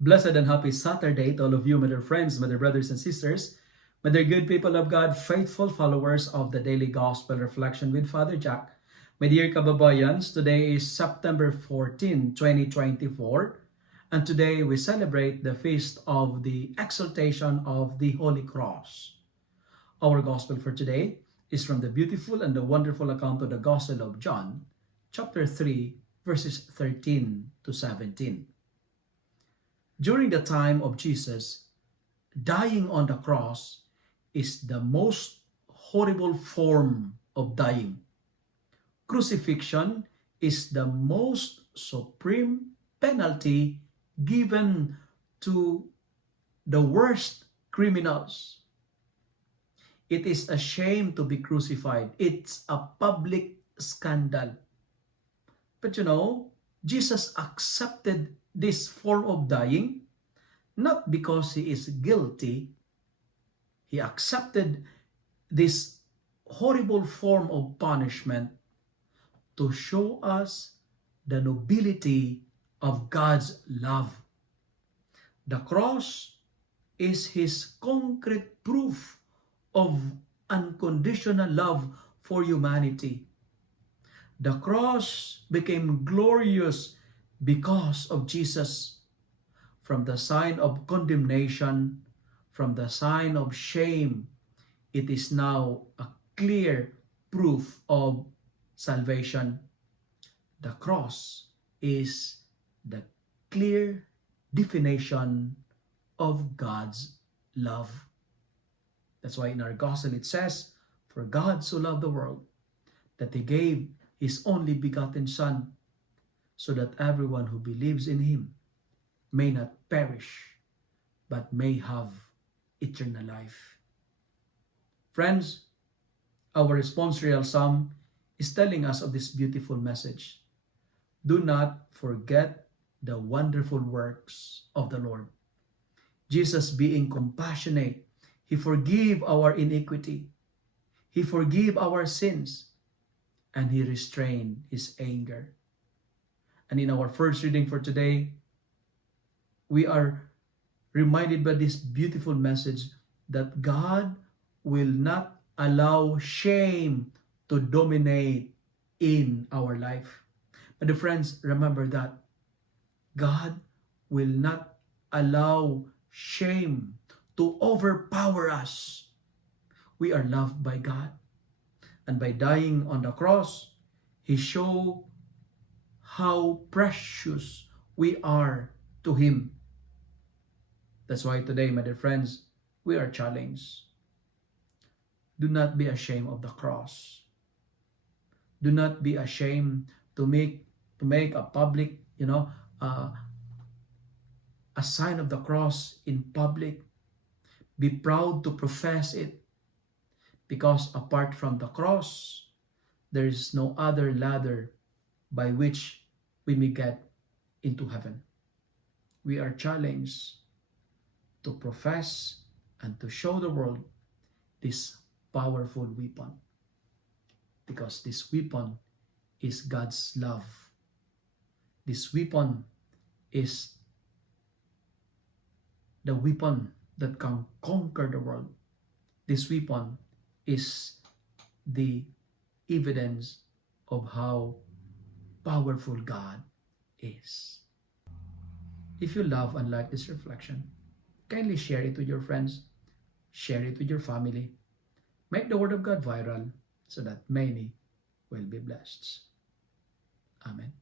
Blessed and happy Saturday to all of you, my dear friends, my dear brothers and sisters, my dear good people of God, faithful followers of the Daily Gospel Reflection with Father Jack. My dear kababayans, today is September 14, 2024, and today we celebrate the feast of the exaltation of the Holy Cross. Our Gospel for today is from the beautiful and the wonderful account of the Gospel of John, chapter 3, verses 13 to 17. During the time of Jesus, dying on the cross is the most horrible form of dying. Crucifixion is the most supreme penalty given to the worst criminals. It is a shame to be crucified. It's a public scandal. But Jesus accepted this form of dying not because he is guilty. He accepted this horrible form of punishment to show us the nobility of God's love. The cross is his concrete proof of unconditional love for humanity. The cross became glorious because of Jesus. From the sign of condemnation, from the sign of shame, it is now a clear proof of salvation. The cross is the clear definition of God's love. That's why in our gospel it says, "For God so loved the world that he gave his only begotten Son, so that everyone who believes in him may not perish, but may have eternal life." Friends, our responsorial psalm is telling us of this beautiful message. Do not forget the wonderful works of the Lord. Jesus, being compassionate, he forgave our iniquity. He forgave our sins, and he restrained his anger. And in our first reading for today, we are reminded by this beautiful message that God will not allow shame to dominate in our life. But friends, remember that God will not allow shame to overpower us. We are loved by God. And by dying on the cross, he showed how precious we are to him. That's why today, my dear friends, we are challenged. Do not be ashamed of the cross. Do not be ashamed to make a public, a sign of the cross in public. Be proud to profess it, because apart from the cross, there is no other ladder by which we may get into heaven. We are challenged to profess and to show the world this powerful weapon, because this weapon is God's love. This weapon is the weapon that can conquer the world. This weapon is the evidence of how powerful God is. If you love and like this reflection, kindly share it with your friends, share it with your family. Make the Word of God viral so that many will be blessed. Amen.